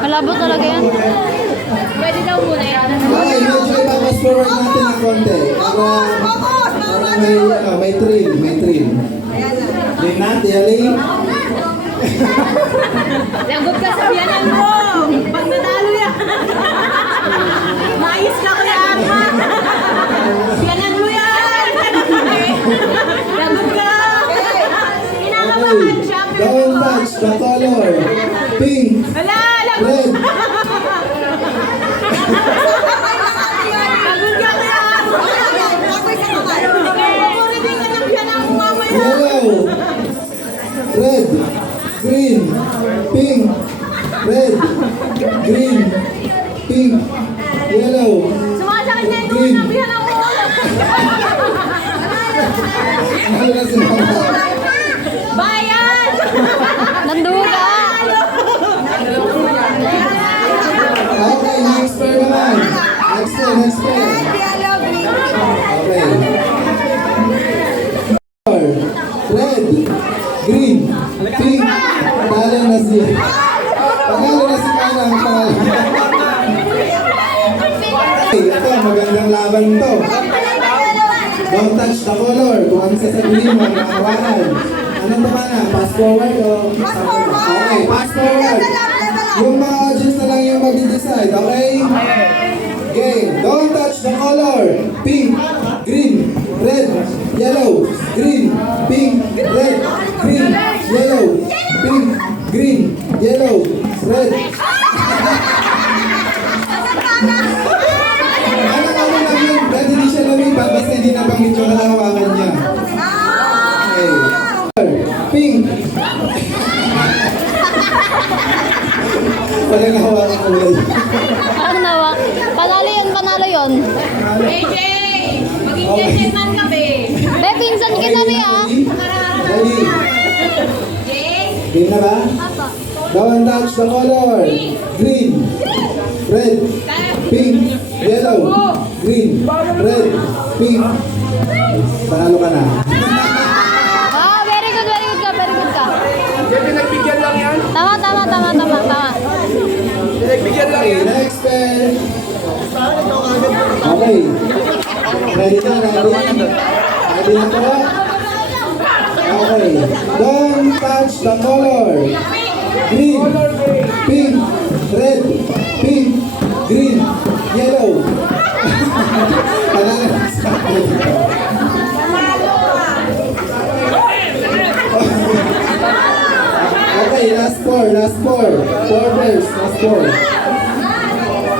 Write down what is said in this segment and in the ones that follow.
Malabo talaga yan. Pwede daw muna yan. Okay, medyo ipapas forward natin ng konti. Para may thrill, may thrill. Game na, Tiali. Lagot ka sa biyanan mo! Pag natalo yan! Mais ka ko yan! Biyanan mo yan! Lagot ka! Kinakabahan siya! Don't touch the color. Pink, Wala! Lagot! red. Lagot ka kaya! Puritin ka ng biyanan mo mamaya! Yellow, red, green, pink, red, green, pink, yellow, Sumasakit na yung green. ng biyanan mo! Ano na si Mama? Bayan! Nanduga! Okay, next pair naman. Next pair, next pair. Okay. Red, green, pink, talo na si... Panalo na si Mana ang pangalan. Okay, ito, magandang laban to. Don't touch the color. Kung ano sasabihin mo, makawanan. Anong naman na? Pass forward o? Okay, pass forward. Yung mga audience na lang yung mag-decide, okay? Game. Don't touch the color. Pink, green, red, yellow, green, pink, red, green, yellow, pink, green, yellow, red. Ano lang yun? Kahit hindi siya lumipat, basta hindi nabanggit yung nakahawakan niya. Okay. Pink. Walang hawakan ulit. Ang nawak. Panalo yun, panalo yun. AJ! Maging gentleman ka, be! Be, pinsan kita rin ah. Ready? Jay! Game na ba? Don't touch the color. Green, red, pink, yellow, green, red, pink. Panalo ka na. Ah, very good ka, very good ka. Pinagbigyan lang yan. Tama. Pinagbigyan lang Okay, yan. next pair. Okay. Ready na, ready? Ready na po? Okay. Don't touch the color. Green, pink, red, pink, green, yellow. Panalo na sa akin. Okay, last four. Four pairs, last four.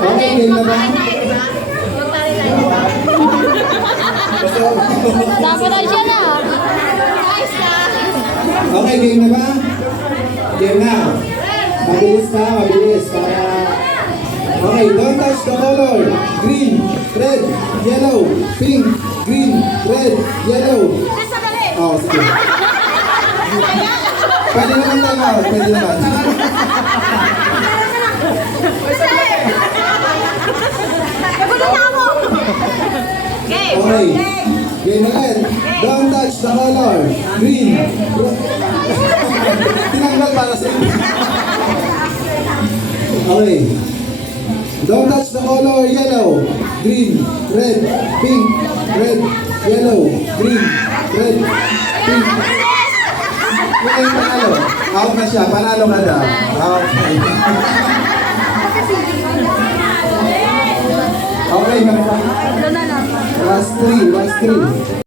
Okay, game na ba? Tama na siya na. Okay, game na ba? Game na. Mabilis ka, mabilis. Para... Okay, don't touch the color. Green, red, yellow, pink, green, red, yellow. Oh, sige. Pwede naman time out, pwede naman. Okay, game ulit. Don't touch the color. Green. Tinanggal para sa inyo. Okay. Don't touch the color. Yellow, green, red, pink, red, yellow, green, red, pink. Okay, panalo. Out na siya. Panalo ka daw. Okay. Okay, mga. Last three.